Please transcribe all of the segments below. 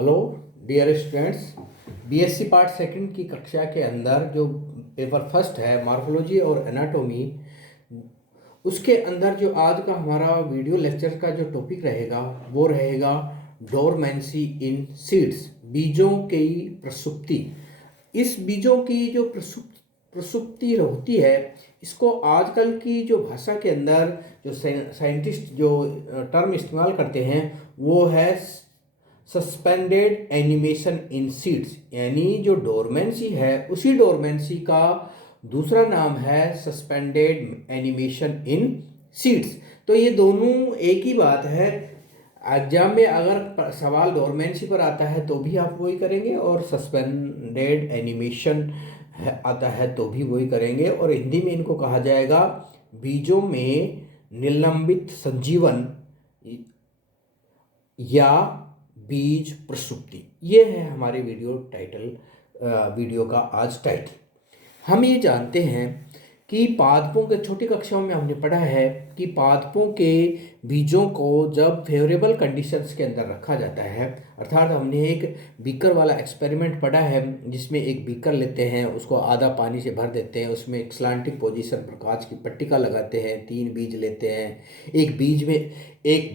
Hello dear students. BSc part second की कक्षा के अंदर जो पेपर फर्स्ट है मॉर्फोलॉजी और एनाटॉमी, उसके अंदर जो आज का हमारा वीडियो लेक्चर का जो टॉपिक रहेगा वो रहेगा डोरमेंसी इन सीड्स, बीजों की प्रसुप्ति। इस बीजों की जो प्रसुप्ति होती है, इसको आजकल की जो भाषा के अंदर जो साइंटिस्ट जो टर्म इस्तेमाल करते हैं वो है सस्पेंडेड एनिमेशन इन सीड्स, यानी जो डोरमेंसी है उसी डोरमेंसी का दूसरा नाम है सस्पेंडेड एनिमेशन इन सीड्स। तो ये दोनों एक ही बात है। एग्जाम में अगर सवाल डोरमेंसी पर आता है तो भी आप वही करेंगे, और सस्पेंडेड एनिमेशन आता है तो भी वही करेंगे, और हिंदी में इनको कहा जाएगा बीजों में निलंबित संजीवन या बीज प्रसुप्ति। ये है हमारे वीडियो का आज टाइटल। हम ये जानते हैं कि पादपों के छोटी कक्षाओं में हमने पढ़ा है कि पादपों के बीजों को जब फेवरेबल कंडीशंस के अंदर रखा जाता है, अर्थात हमने एक बीकर वाला एक्सपेरिमेंट पढ़ा है जिसमें एक बीकर लेते हैं, उसको आधा पानी से भर देते हैं, उसमें एक स्लांटिंग पोजीशन पर कांच की पट्टिका लगाते हैं, 3 बीज लेते हैं, एक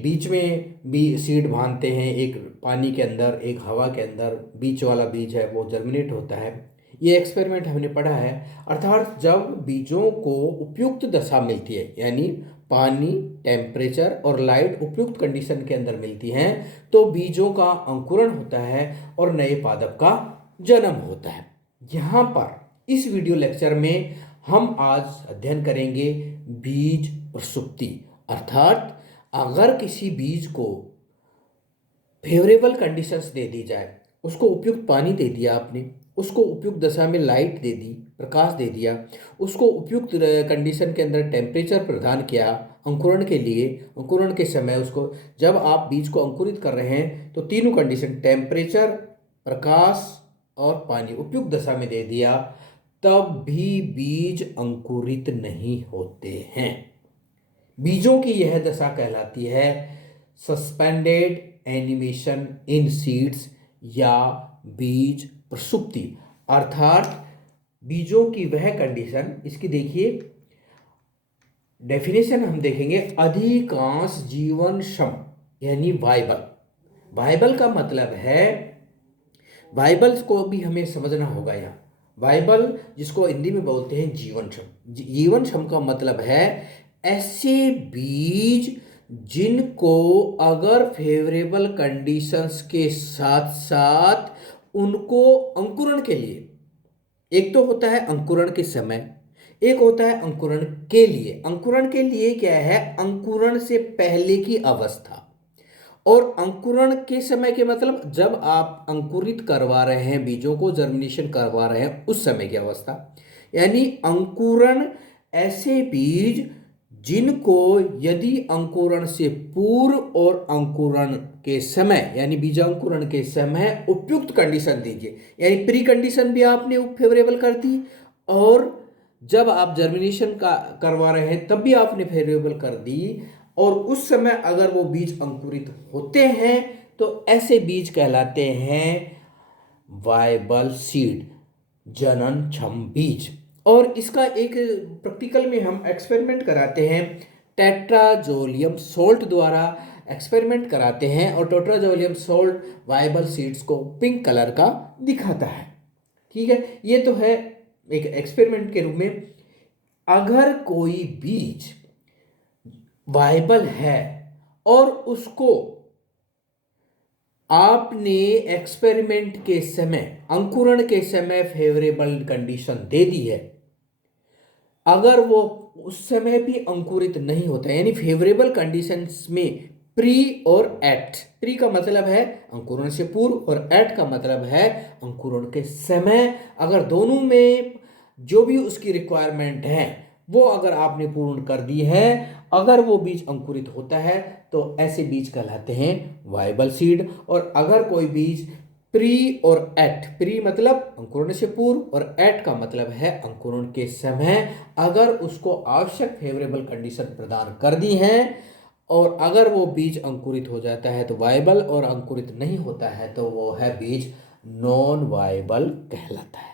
बीच में भी सीड बांधते हैं, एक पानी के अंदर एक हवा के अंदर, बीच वाला बीज है वो जर्मिनेट होता है। ये एक्सपेरिमेंट हमने पढ़ा है। अर्थात जब बीजों को उपयुक्त दशा मिलती है, यानी पानी, टेम्परेचर और लाइट उपयुक्त कंडीशन के अंदर मिलती हैं, तो बीजों का अंकुरण होता है और नए पादप का जन्म होता है। यहाँ पर इस वीडियो लेक्चर में हम आज अध्ययन करेंगे बीज प्रसुप्ति। अर्थात अगर किसी बीज को फेवरेबल कंडीशंस दे दी जाए, उसको उपयुक्त पानी दे दिया आपने, उसको उपयुक्त दशा में लाइट दे दी, प्रकाश दे दिया, उसको उपयुक्त कंडीशन के अंदर टेम्परेचर प्रदान किया अंकुरण के लिए, अंकुरण के समय उसको जब आप बीज को अंकुरित कर रहे हैं तो तीनों कंडीशन टेम्परेचर, प्रकाश और पानी उपयुक्त दशा में दे दिया, तब भी बीज अंकुरित नहीं होते हैं। बीजों की यह दशा कहलाती है सस्पेंडेड एनिमेशन इन सीड्स या बीज प्रसुप्ति। अर्थात बीजों की वह कंडीशन, इसकी देखिए डेफिनेशन हम देखेंगे, अधिकांश जीवनक्षम यानी वाइबल का मतलब है, वाइबल को भी हमें समझना होगा। यहाँ वाइबल जिसको हिंदी में बोलते हैं जीवनक्षम का मतलब है ऐसे बीज जिनको अगर फेवरेबल कंडीशंस के साथ साथ उनको अंकुरण के लिए, एक तो होता है अंकुरण के समय, एक होता है अंकुरण के लिए। अंकुरण के लिए क्या है? अंकुरण से पहले की अवस्था, और अंकुरण के समय के मतलब जब आप अंकुरित करवा रहे हैं बीजों को, जर्मिनेशन करवा रहे हैं उस समय की अवस्था। यानी अंकुरण ऐसे बीज जिनको यदि अंकुरण से पूर्व और अंकुरण के समय यानी बीजांकुरण के समय उपयुक्त कंडीशन दीजिए, यानी प्री कंडीशन भी आपने फेवरेबल कर दी, और जब आप जर्मिनेशन का करवा रहे हैं तब भी आपने फेवरेबल कर दी, और उस समय अगर वो बीज अंकुरित होते हैं तो ऐसे बीज कहलाते हैं वायबल सीड, जननक्षम बीज। और इसका एक प्रैक्टिकल में हम एक्सपेरिमेंट कराते हैं, टेट्राजोलियम सोल्ट द्वारा एक्सपेरिमेंट कराते हैं, और टेट्राजोलियम सोल्ट वायबल सीड्स को पिंक कलर का दिखाता है। ठीक है, ये तो है एक एक्सपेरिमेंट के रूप में। अगर कोई बीज वायबल है और उसको आपने एक्सपेरिमेंट के समय, अंकुरण के समय फेवरेबल कंडीशन दे दी है, अगर वो उस समय भी अंकुरित नहीं होता, यानी फेवरेबल कंडीशंस में प्री और एट, प्री का मतलब है अंकुरण से पूर्व और एट का मतलब है अंकुरण के समय, अगर दोनों में जो भी उसकी रिक्वायरमेंट है वो अगर आपने पूर्ण कर दी है, अगर वो बीज अंकुरित होता है तो ऐसे बीज कहलाते हैं वायबल सीड। और अगर कोई बीज प्री और एट, प्री मतलब अंकुरण से पूर्व और एट का मतलब है अंकुरण के समय, अगर उसको आवश्यक फेवरेबल कंडीशन प्रदान कर दी हैं और अगर वो बीज अंकुरित हो जाता है तो वायबल, और अंकुरित नहीं होता है तो वो है बीज नॉन वायबल कहलाता है।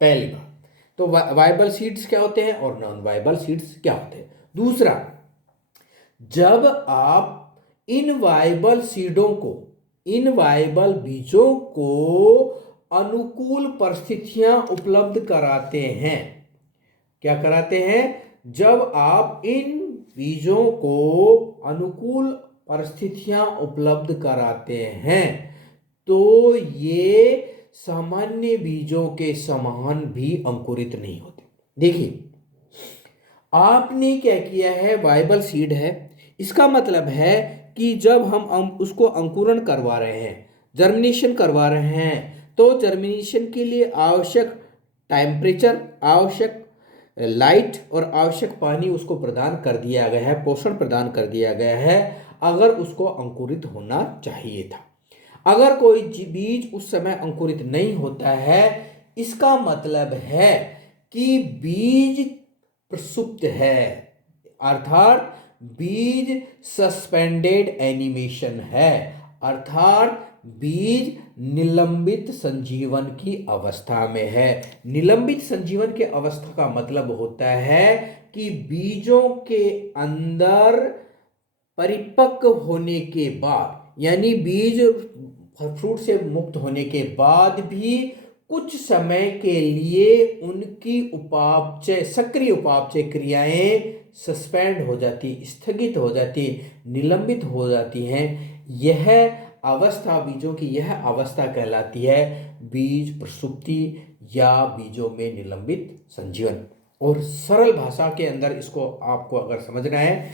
पहली बात तो वायबल सीड्स क्या होते हैं और नॉन वायबल सीड्स क्या होते हैं। दूसरा, जब आप इन वायबल सीडों को, इन वायबल बीजों को अनुकूल परिस्थितियां उपलब्ध कराते हैं, क्या कराते हैं, जब आप इन बीजों को अनुकूल परिस्थितियां उपलब्ध कराते हैं तो ये सामान्य बीजों के समान भी अंकुरित नहीं होते। देखिए, आपने क्या किया है, वायबल सीड है, इसका मतलब है कि जब हम उसको अंकुरण करवा रहे हैं, जर्मिनेशन करवा रहे हैं, तो जर्मिनेशन के लिए आवश्यक टेम्परेचर, आवश्यक लाइट और आवश्यक पानी उसको प्रदान कर दिया गया है, पोषण प्रदान कर दिया गया है अगर उसको अंकुरित होना चाहिए था। अगर कोई बीज उस समय अंकुरित नहीं होता है, इसका मतलब है कि बीज प्रसुप्त है, अर्थात बीज सस्पेंडेड एनिमेशन है, अर्थात बीज निलंबित संजीवन की अवस्था में है। निलंबित संजीवन की अवस्था का मतलब होता है कि बीजों के अंदर परिपक्व होने के बाद, यानी बीज फ्रूट से मुक्त होने के बाद भी कुछ समय के लिए उनकी उपापचय, सक्रिय उपापचय क्रियाएं सस्पेंड हो जाती, स्थगित हो जाती, निलंबित हो जाती हैं। यह अवस्था, बीजों की यह अवस्था कहलाती है बीज प्रसुप्ति या बीजों में निलंबित संजीवन। और सरल भाषा के अंदर इसको आपको अगर समझना है,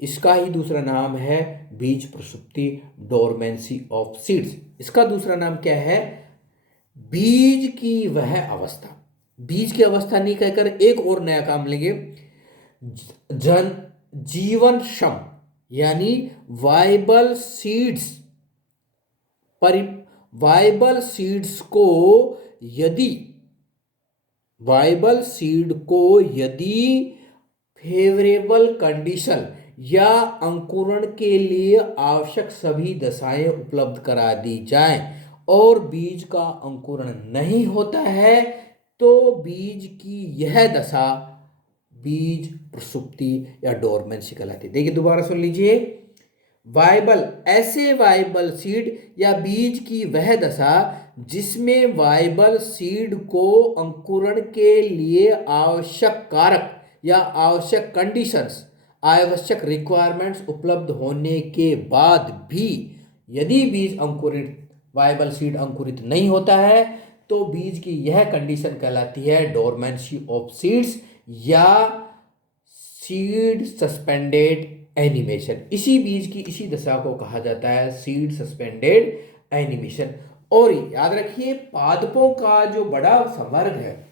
इसका ही दूसरा नाम है बीज प्रसुप्ति, डोरमेंसी ऑफ सीड्स। इसका दूसरा नाम क्या है, बीज की वह अवस्था। बीज की अवस्था नहीं कहकर एक और नया काम लेंगे, जन जीवन क्षम, यानी वायबल सीड्स। वायबल सीड्स को यदि, वायबल सीड को यदि फेवरेबल कंडीशन या अंकुरण के लिए आवश्यक सभी दशाएं उपलब्ध करा दी जाएं और बीज का अंकुरण नहीं होता है तो बीज की यह दशा बीज प्रसुप्ति या डोरमेंसी कहलाती है। देखिए, दोबारा सुन लीजिए, वायबल, ऐसे वायबल सीड या बीज की वह दशा जिसमें वायबल सीड को अंकुरण के लिए आवश्यक कारक या आवश्यक कंडीशंस, आवश्यक रिक्वायरमेंट्स उपलब्ध होने के बाद भी यदि बीज अंकुरित, वायबल सीड अंकुरित नहीं होता है तो बीज की यह कंडीशन कहलाती है डोरमेंसी ऑफ सीड्स या सीड सस्पेंडेड एनिमेशन। इसी बीज की इसी दशा को कहा जाता है सीड सस्पेंडेड एनिमेशन। और याद रखिए, पादपों का जो बड़ा संवर्ग है,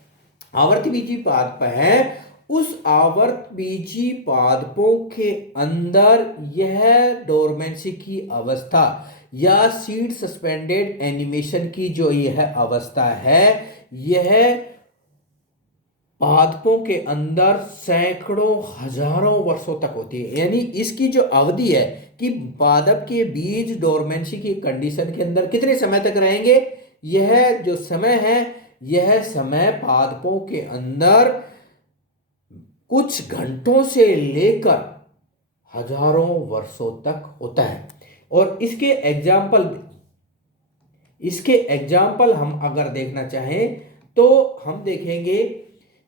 आवर्तबीजी पादप है, उस आवर्तबीजी पादपों के अंदर यह डोरमेंसी की अवस्था या सीड सस्पेंडेड एनिमेशन की जो यह अवस्था है, यह पादपों के अंदर सैकड़ों हजारों वर्षों तक होती है। यानी इसकी जो अवधि है कि पादप के बीज डोरमेंसी की कंडीशन के अंदर कितने समय तक रहेंगे, यह जो समय है, यह समय पादपों के अंदर कुछ घंटों से लेकर हजारों वर्षों तक होता है। और इसके एग्जाम्पल हम अगर देखना चाहें तो हम देखेंगे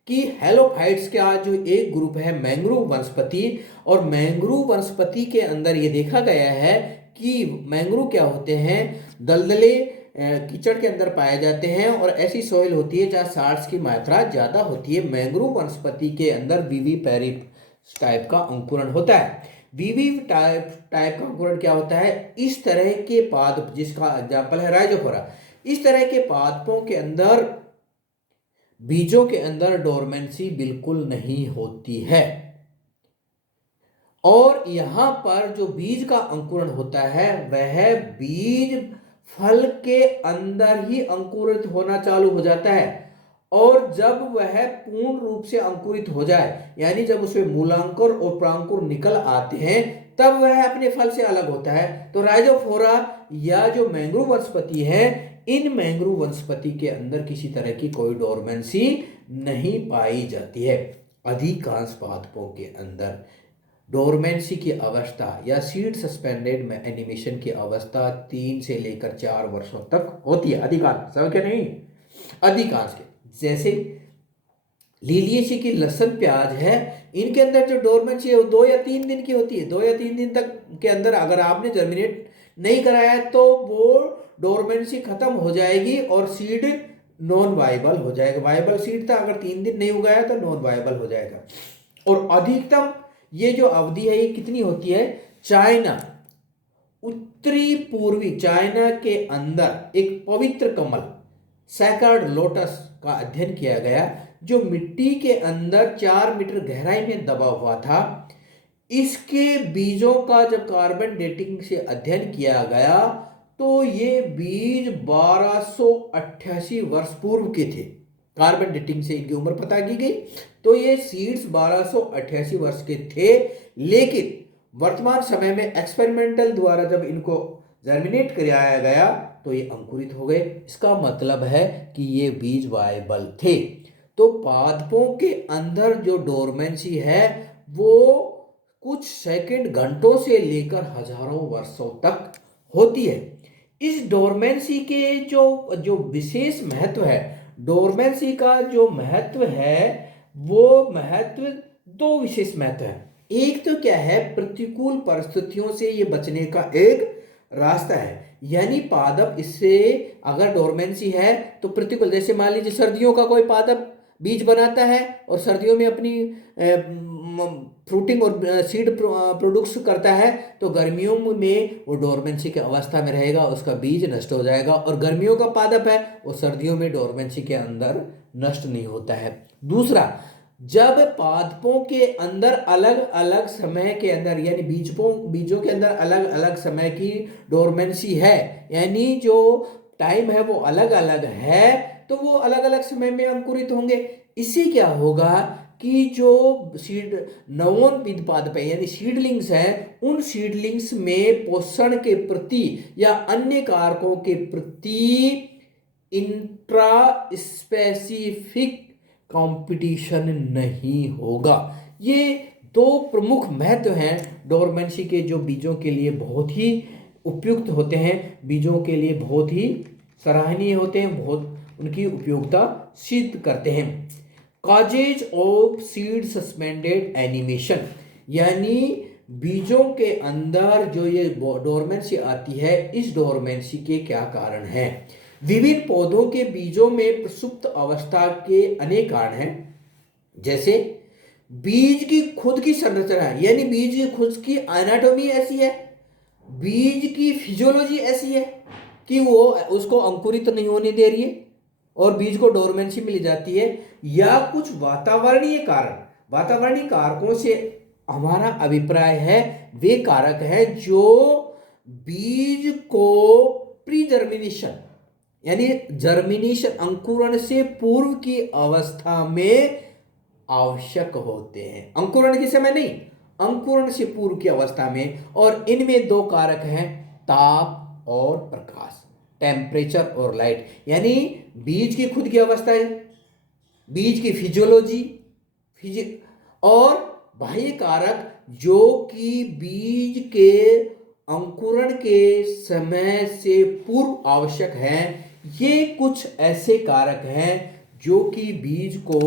कि हेलोफाइट्स का जो एक ग्रुप है मैंग्रोव वनस्पति, और मैंग्रोव वनस्पति के अंदर ये देखा गया है कि मैंग्रोव क्या होते हैं, दलदले कीचड़ के अंदर पाए जाते हैं और ऐसी सॉइल होती है जहाँ साल्ट्स की मात्रा ज़्यादा होती है। मैंग्रोव वनस्पति के अंदर वीवी पैरिप टाइप का अंकुरण होता है। वीवी टाइप का अंकुरण क्या होता है, इस तरह के पादप, जिसका एग्जाम्पल है राइजोफोरा, इस तरह के पादपों के अंदर बीजों के अंदर डोरमेंसी बिल्कुल नहीं होती है और यहां पर जो बीज का अंकुरण होता है वह बीज फल के अंदर ही अंकुरित होना चालू हो जाता है। और जब वह पूर्ण रूप से अंकुरित हो जाए, यानी जब उसमें मूलांकुर और प्रांकुर निकल आते हैं, तब वह अपने फल से अलग होता है। तो राइजोफोरा या जो मैंग्रोव वनस्पति है, इन मैंग्रोव वनस्पति के अंदर किसी तरह की कोई डोरमेंसी नहीं पाई जाती है। अधिकांश पादपों के अंदर डोरमेंसी की अवस्था या सीड सस्पेंडेड एनिमेशन की अवस्था 3 से लेकर 4 वर्षों तक होती है। अधिकांश, सब के नहीं, अधिकांश के। जैसे लीलियेसी की लहसुन प्याज है, इनके अंदर जो डोरमेंसी है वो 2 या 3 दिन की होती है। 2 या 3 दिन तक के अंदर अगर आपने जर्मिनेट नहीं कराया तो वो डोरमेंसी खत्म हो जाएगी और सीड नॉन वाइबल हो जाएगा। वाइबल सीड था, अगर 3 दिन नहीं उगाया तो नॉन वाइबल हो जाएगा। और अधिकतम ये जो अवधि है ये कितनी होती है? चाइना, उत्तरी पूर्वी चाइना के अंदर एक पवित्र कमल सैकर्ड लोटस का अध्ययन किया गया जो मिट्टी के अंदर 4 मीटर गहराई में दबा हुआ था। इसके बीजों का जब कार्बन डेटिंग से अध्ययन किया गया तो ये बीज 1288 वर्ष पूर्व के थे। कार्बन डेटिंग से इनकी उम्र पता की गई तो ये सीड्स 1288 वर्ष के थे। लेकिन वर्तमान समय में एक्सपेरिमेंटल द्वारा जब इनको जर्मिनेट कराया गया तो ये अंकुरित हो गए। इसका मतलब है कि ये बीज वायबल थे। तो पादपों के अंदर जो डोरमेंसी है वो कुछ सेकंड, घंटों से लेकर हजारों वर्षों तक होती है। इस डोरमेंसी के जो विशेष महत्व है, डोरमेंसी का जो महत्व है वो महत्व, 2 विशेष महत्व है। एक तो क्या है, प्रतिकूल परिस्थितियों से ये बचने का एक रास्ता है। यानी पादप इससे अगर डोरमेंसी है तो प्रतिकूल, जैसे मान लीजिए सर्दियों का कोई पादप बीज बनाता है और सर्दियों में अपनी फ्रूटिंग और सीड प्रोड्यूस करता है तो गर्मियों में वो डोरमेंसी की अवस्था में रहेगा, उसका बीज नष्ट हो जाएगा। और गर्मियों का पादप है वो सर्दियों में डोरमेंसी के अंदर नष्ट नहीं होता है। दूसरा, जब पादपों के अंदर अलग अलग समय के अंदर यानी बीजों के अंदर अलग अलग समय की डोरमेंसी है, यानी जो टाइम है वो अलग अलग है, तो वो अलग अलग समय में अंकुरित होंगे। इससे क्या होगा कि जो सीड नवोन्वित पादप है यानी सीडलिंग्स हैं, उन सीडलिंग्स में पोषण के प्रति या अन्य कारकों के प्रति इंट्रा स्पेसिफिक कंपटीशन नहीं होगा। ये 2 प्रमुख महत्व हैं डोरमेंसी के, जो बीजों के लिए बहुत ही उपयुक्त होते हैं, बीजों के लिए बहुत ही सराहनीय होते हैं, बहुत उनकी उपयोगिता सिद्ध करते हैं। Causes of seed suspended animation, यानी बीजों के अंदर जो ये डोरमेंसी आती है, इस डोरमेंसी के क्या कारण हैं? विभिन्न पौधों के बीजों में प्रसुप्त अवस्था के अनेक कारण हैं। जैसे बीज की खुद की संरचना है, यानी बीज की खुद की एनाटॉमी ऐसी है, बीज की फिजियोलॉजी ऐसी है कि वो उसको अंकुरित नहीं होने दे रही है और बीज को डोरमेंसी मिल जाती है। या कुछ वातावरणीय कारकों से हमारा अभिप्राय है वे कारक हैं जो बीज को प्री जर्मिनेशन यानी जर्मिनेशन, अंकुरण से पूर्व की अवस्था में आवश्यक होते हैं। अंकुरण के समय नहीं, अंकुरण से पूर्व की अवस्था में। और इनमें 2 कारक हैं, ताप और प्रकाश, टेम्परेचर और लाइट। यानी बीज की खुद की अवस्था है, बीज की फिजियोलॉजी और बाह्य कारक जो कि बीज के अंकुरण के समय से पूर्व आवश्यक हैं। ये कुछ ऐसे कारक हैं जो कि बीज को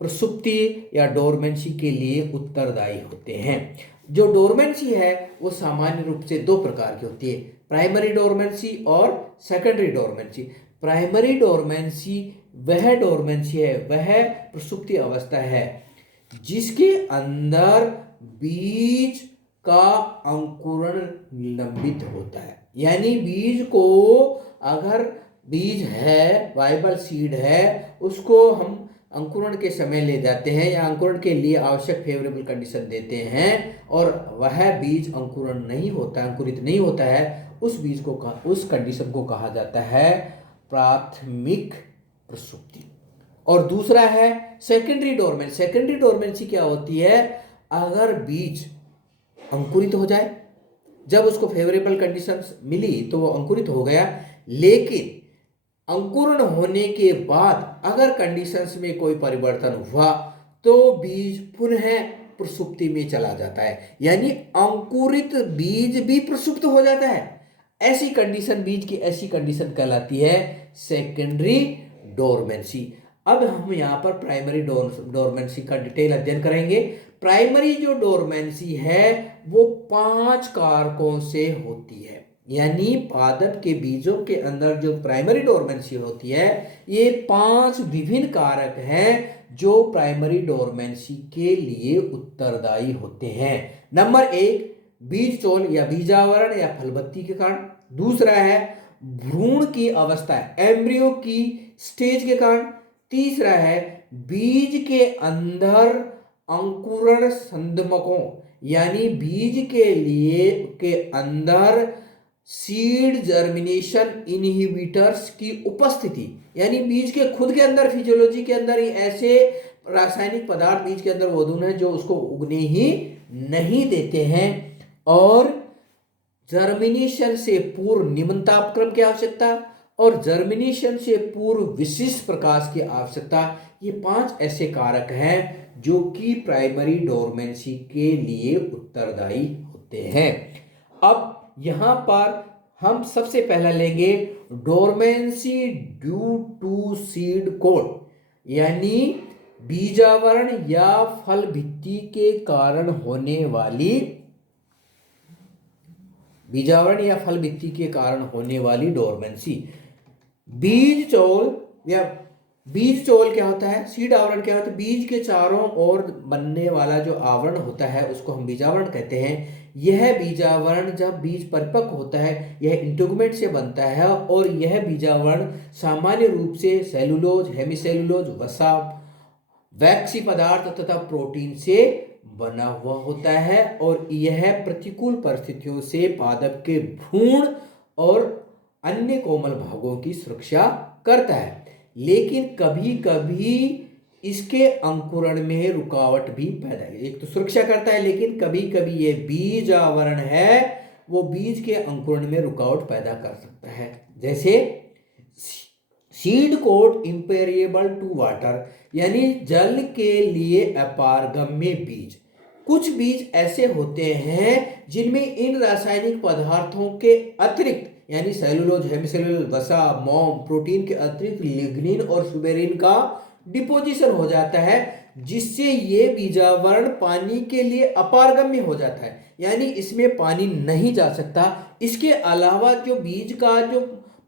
प्रसुप्ति या डोरमेंसी के लिए उत्तरदायी होते हैं। जो डोरमेंसी है वो सामान्य रूप से 2 प्रकार की होती है, प्राइमरी डोरमेंसी और सेकेंडरी डोरमेंसी। प्राइमरी डोरमेंसी वह डोरमेंसी है, वह प्रसुप्ति अवस्था है जिसके अंदर बीज का अंकुरण विलंबित होता है। यानी बीज को, अगर बीज है, वाइबल सीड है, उसको हम अंकुरण के समय ले जाते हैं या अंकुरण के लिए आवश्यक फेवरेबल कंडीशन देते हैं और वह बीज अंकुरण नहीं होता, अंकुरित नहीं होता है, उस बीज को उस कंडीशन को कहा जाता है प्राथमिक प्रसुप्ति। और दूसरा है सेकेंडरी डोरमेंसी। सेकेंडरी डोरमेंसी क्या होती है? अगर बीज अंकुरित हो जाए। जब उसको फेवरेबल कंडीशंस मिली तो वो अंकुरित हो गया, लेकिन अंकुरण होने के बाद अगर कंडीशंस में कोई परिवर्तन हुआ तो बीज पुनः प्रसुप्ति में चला जाता है, यानी अंकुरित बीज भी प्रसुप्त हो जाता है। ऐसी कंडीशन, बीज की ऐसी कंडीशन कहलाती है सेकेंडरी डोरमेंसी। अब हम यहाँ पर प्राइमरी डोरमेंसी का डिटेल अध्ययन करेंगे। प्राइमरी जो डोरमेंसी है वो 5 कारकों से होती है, यानी पादप के बीजों के अंदर जो प्राइमरी डोरमेंसी होती है ये 5 विभिन्न कारक हैं जो प्राइमरी डोरमेंसी के लिए उत्तरदायी होते हैं। नंबर 1, बीज चोल या बीजावरण या फलबत्ती के कारण। दूसरा है भ्रूण की अवस्था, एम्ब्रियो की स्टेज के कारण। तीसरा है बीज के अंदर अंकुरण संदमकों, यानी बीज के लिए के अंदर सीड जर्मिनेशन इनहिबिटर्स की उपस्थिति, यानी बीज के खुद के अंदर, फिजियोलॉजी के अंदर ही ऐसे रासायनिक पदार्थ बीज के अंदर मौजूद हैं जो उसको उगने ही नहीं देते हैं। और जर्मिनेशन से पूर्व निम्न तापक्रम की आवश्यकता और जर्मिनेशन से पूर्व विशिष्ट प्रकाश की आवश्यकता, ये 5 ऐसे कारक हैं जो कि प्राइमरी डोरमेंसी के लिए उत्तरदायी होते हैं। अब यहां पर हम सबसे पहला लेंगे dormancy due to seed coat, यानी बीजावरण या फल भित्ति के कारण होने वाली, बीजावरण या फल भित्ति के कारण होने वाली डोरमेंसी। बीज चोल या बीज चोल क्या होता है, सीड आवरण क्या होता है, बीज के चारों ओर बनने वाला जो आवरण होता है उसको हम बीजावरण कहते हैं। यह बीजावरण जब बीज परिपक्व होता है यह इंटीगुमेंट से बनता है और यह बीजावरण सामान्य रूप से सेलुलोज, हेमिसेलुलोज, वसा, वैक्सी पदार्थ तथा प्रोटीन से बना हुआ होता है और यह प्रतिकूल परिस्थितियों से पादप के भ्रूण और अन्य कोमल भागों की सुरक्षा करता है। लेकिन कभी कभी इसके अंकुरण में रुकावट भी पैदा, एक तो सुरक्षा करता है लेकिन कभी कभी ये बीज आवरण है वो बीज के अंकुरण में रुकावट पैदा कर सकता है। जैसे सीड कोट इम्पेरिएबल टू वाटर, यानी जल के लिए अपारगम्य बीज। कुछ बीज ऐसे होते हैं जिनमें इन रासायनिक पदार्थों के अतिरिक्त, यानी सेलुलोज, हेमिसेलुलोज, वसा, मोम, प्रोटीन के अतिरिक्त लिग्निन और सुबेरिन का डिपोजिशन हो जाता है, जिससे ये बीजावरण पानी के लिए अपारगम्य हो जाता है, यानी इसमें पानी नहीं जा सकता। इसके अलावा जो बीज का जो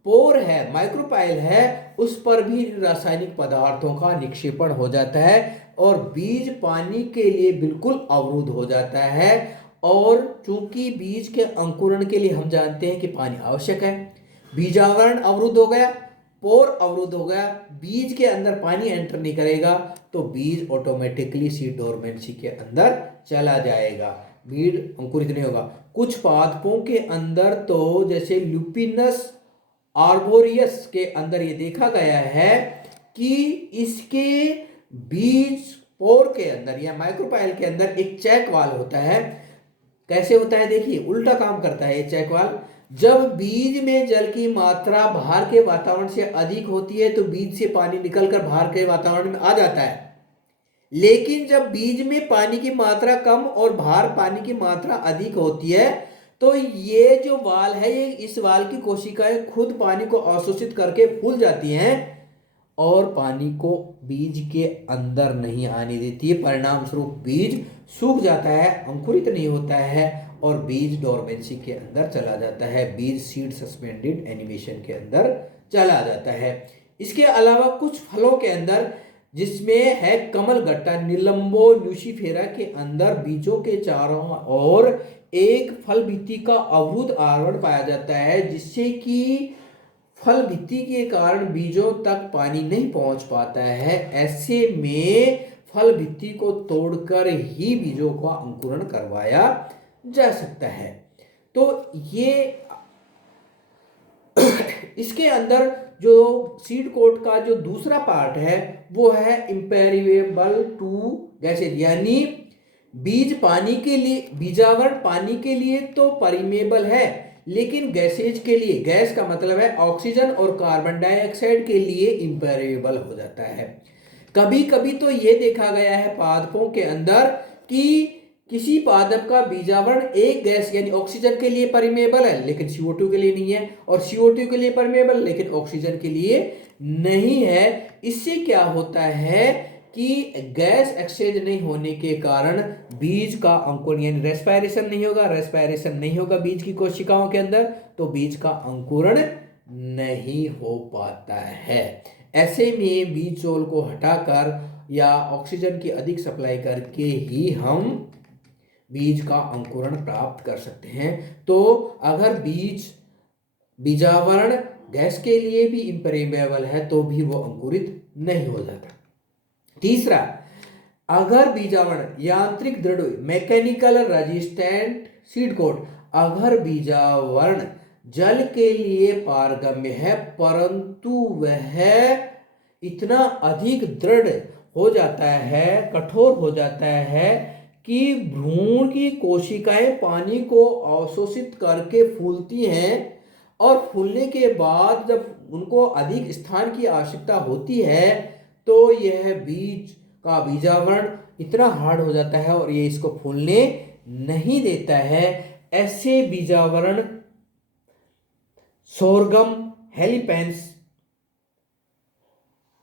पोर है, माइक्रोपाइल है, उस पर भी रासायनिक पदार्थों का निक्षेपण हो जाता है और बीज पानी के लिए बिल्कुल अवरुद्ध हो जाता है। और चूंकि बीज के अंकुरण के लिए हम जानते हैं कि पानी आवश्यक है, बीजावरण अवरुद्ध हो गया, पोर अवरुद्ध हो गया, बीज के अंदर पानी एंटर नहीं करेगा तो बीज ऑटोमेटिकली सीड डोरमेंसी के अंदर चला जाएगा, बीज अंकुरित नहीं होगा। कुछ पादपों के अंदर तो जैसे ल्यूपिनस आर्बोरियस के अंदर ये देखा गया है कि इसके बीज पोर के अंदर या माइक्रोपाइल के अंदर एक चेक वाल होता है। कैसे होता है, देखिए उल्टा काम करता है ये चेक वाल। जब बीज में जल की मात्रा बाहर के वातावरण से अधिक होती है तो बीज से पानी निकलकर बाहर के वातावरण में आ जाता है, लेकिन जब बीज में पानी की मात्रा कम और बाहर पानी की मात्रा अधिक होती है तो ये जो वाल है, ये इस वाल की कोशिकाएं खुद पानी को अवशोषित करके फूल जाती हैं और पानी को बीज के अंदर नहीं आने देती है। परिणाम स्वरूप बीज सूख जाता है, अंकुरित नहीं होता है और बीज डोरमेंसी के अंदर चला जाता है, बीज सीड सस्पेंडेड एनिमेशन के अंदर चला जाता है। इसके अलावा कुछ फलों के अंदर, जिसमें है कमल गट्टा निलंबो ल्यूसीफेरा के अंदर बीजों के चारों ओर एक फल भित्ति का अवरुद्ध आवरण पाया जाता है, जिससे कि फल भित्ति के कारण बीजों तक पानी नहीं पहुंच पाता है। ऐसे में फल भित्ति को तोड़कर ही बीजों का अंकुरण करवाया जा सकता है। तो ये इसके अंदर जो सीड कोट का जो दूसरा पार्ट है वो है इम्पेरिएबल टू गैसेज, यानी बीजावरण पानी के लिए तो परमेबल है, लेकिन गैसेज के लिए, गैस का मतलब है ऑक्सीजन और कार्बन डाइऑक्साइड के लिए इम्परमेबल हो जाता है। कभी कभी तो यह देखा गया है पादपों के अंदर कि किसी पादप का बीजावरण एक गैस यानी ऑक्सीजन के लिए परमेबल है लेकिन CO2 के लिए नहीं है, और CO2 के लिए परमेबल लेकिन ऑक्सीजन के लिए नहीं है। इससे क्या होता है कि गैस एक्सचेंज नहीं होने के कारण बीज का अंकुरण यानी रेस्पायरेशन नहीं होगा। रेस्पायरेशन नहीं होगा बीज की कोशिकाओं के अंदर, तो बीज का अंकुरण नहीं हो पाता है। ऐसे में बीज चोल को हटाकर या ऑक्सीजन की अधिक सप्लाई करके ही हम बीज का अंकुरण प्राप्त कर सकते हैं। तो अगर बीजावरण गैस के लिए भी इम्परमेबल है तो भी वो अंकुरित नहीं हो जाता। तीसरा, अगर बीजावरण यांत्रिक दृढ़ मैकेनिकल रेजिस्टेंट सीड कोट, अगर बीजावरण जल के लिए पारगम्य है परंतु वह इतना अधिक दृढ़ हो जाता है, कठोर हो जाता है कि भ्रूण की कोशिकाएं पानी को अवशोषित करके फूलती हैं, और फूलने के बाद जब उनको अधिक स्थान की आवश्यकता होती है तो यह बीज का बीजावरण इतना हार्ड हो जाता है और ये इसको फूलने नहीं देता है। ऐसे बीजावरण सोरगम, हेलिपेंस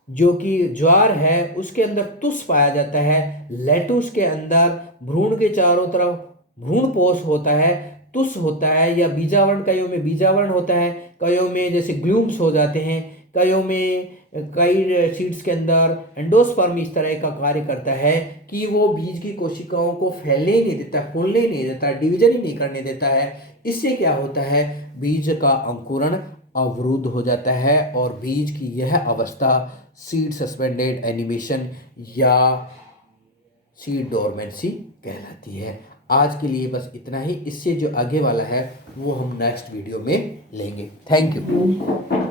जो कि ज्वार है उसके अंदर तुस पाया जाता है। लेटुस के अंदर भ्रूण के चारों तरफ भ्रूणपोष होता है, तुस होता है, या बीजावरण, कईयों में बीजावरण होता है, कईयों में जैसे ग्लूम्स हो जाते हैं, कईयों में कई सीड्स के अंदर एंडोस्पर्म इस तरह का कार्य करता है कि वो बीज की कोशिकाओं को फैलने ही नहीं देता, फूलने ही नहीं देता, डिवीजन ही नहीं करने देता है। इससे क्या होता है, बीज का अंकुरण अवरुद्ध हो जाता है और बीज की यह अवस्था सीड सस्पेंडेड एनिमेशन या सीड डोरमेंसी कहलाती है। आज के लिए बस इतना ही। इससे जो आगे वाला है वो हम नेक्स्ट वीडियो में लेंगे। Thank you.